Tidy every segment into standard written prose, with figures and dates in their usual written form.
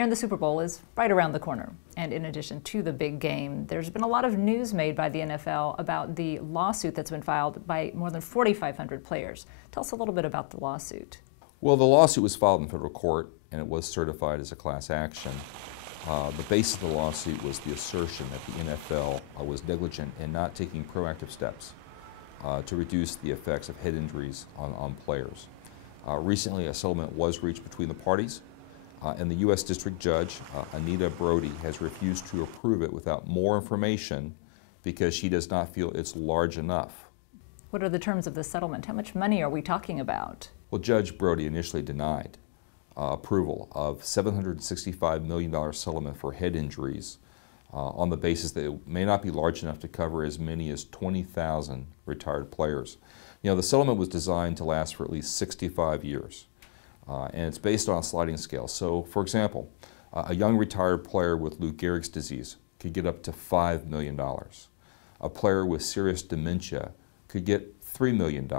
And the Super Bowl is right around the corner. And in addition to the big game, there's been a lot of news made by the NFL about the lawsuit that's been filed by more than 4,500 players. Tell us a little bit about the lawsuit. Well, the lawsuit was filed in federal court and it was certified as a class action. The basis of the lawsuit was the assertion that the NFL was negligent in not taking proactive steps to reduce the effects of head injuries on players. Recently, a settlement was reached between the parties, and the U.S. District Judge Anita Brody has refused to approve it without more information because she does not feel it's large enough. What are the terms of the settlement? How much money are we talking about? Well, Judge Brody initially denied approval of $765 million settlement for head injuries on the basis that it may not be large enough to cover as many as 20,000 retired players. You know, the settlement was designed to last for at least 65 years, and it's based on a sliding scale. So, for example, a young retired player with Lou Gehrig's disease could get up to $5 million. A player with serious dementia could get $3 million.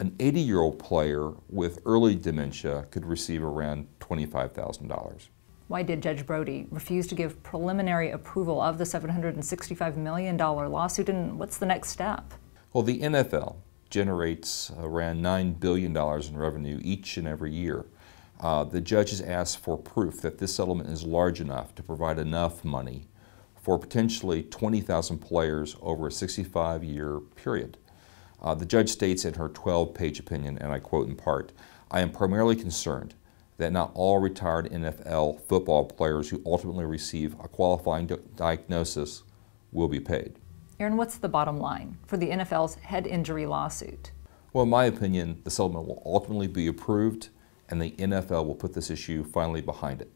An 80-year-old player with early dementia could receive around $25,000. Why did Judge Brody refuse to give preliminary approval of the $765 million lawsuit, and what's the next step? Well, the NFL generates around $9 billion in revenue each and every year. The judge has asked for proof that this settlement is large enough to provide enough money for potentially 20,000 players over a 65-year period. The judge states in her 12-page opinion, and I quote in part, "I am primarily concerned that not all retired NFL football players who ultimately receive a qualifying diagnosis will be paid." Aaron, what's the bottom line for the NFL's head injury lawsuit? Well, in my opinion, the settlement will ultimately be approved and the NFL will put this issue finally behind it.